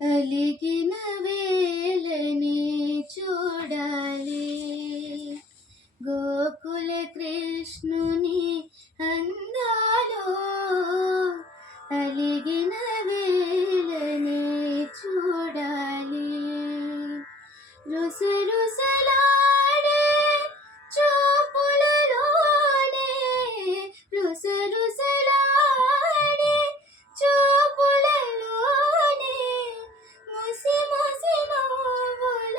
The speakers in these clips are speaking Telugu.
అలిగిన వేళని చూడాలి. గోకుల కృష్ణుని అందాలో అలిగిన వేళని చూడాలి. రుసరుసలాడే చూపులలోనే రుసరుసలాడే చూపులలోనే ముసి ముసి నవ్వుల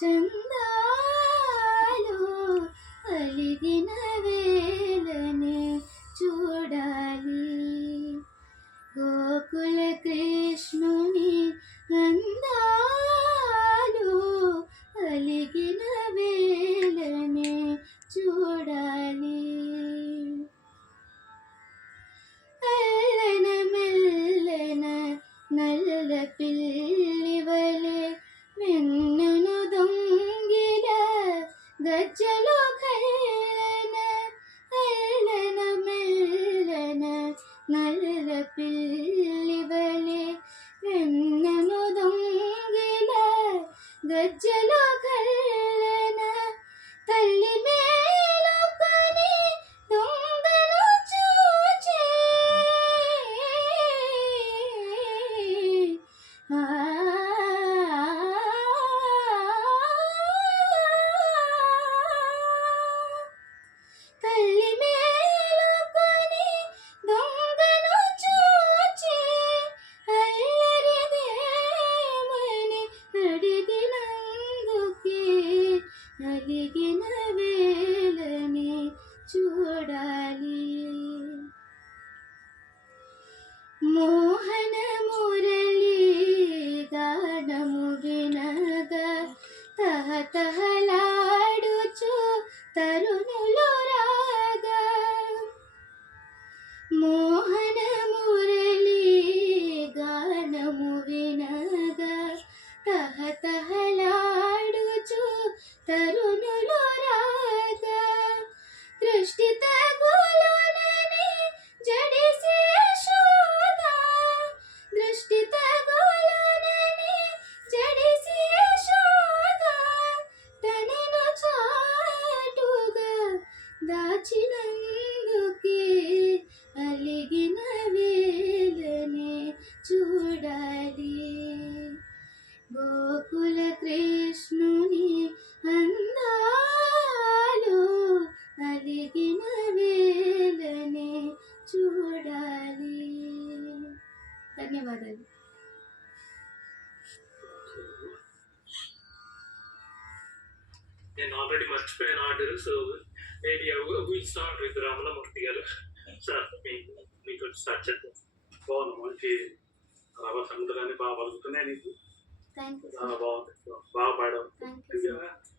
చందాలు అలిగిన వేళనే చూడాలి. గోకుల కృష్ణుని అందాలు అలిగిన వేళనే చూడాలి. అల్లన మెల్లన నల్ల పిల్లివలే వెన్నును దొంగిల గజ్జలు కల్లన. అల్లన మెల్లన నల్ల పిల్లివలే వెన్నును దొంగిల గజ్జలు కల్లన. తల్లి మేలుకొని దొంగను చూచి ఆ తల్లి మేలుకొని దొంగను చూచి అల్లరిదేమని అడిగినందుకే అలిగిన వేళని చూడాలి. మోహన మురళి గానము వినగా తహతహలాడుచు తరుణులు రాగా. మోహన మురళి గానము వినగా తహతహలాడుచు తరుణులు రాగా. దృష్టి తగులునని జడిసి శోధ దృష్టి తగులునని జడిసి శోధ తనను చాటుగా దాచినందుకే అలిగిన వేళనే చూడాలి. గోకుల కృష్ణుని అందాలు అలిగిన వేళనే చూడాలి. ధన్యవాదాలు. నేను ఆల్రెడీ మర్చిపోయాను order. So maybe will start with Ramanamurthy గారు. సార్ మీకు స్టార్ట్ చేద్దాం. బాగుంది. మంచి రవ సముద్రాన్ని బాగా పలుకుతున్నాయి నీకు. Thank you. బాగుంది. బాగా పాడావు. Thank you.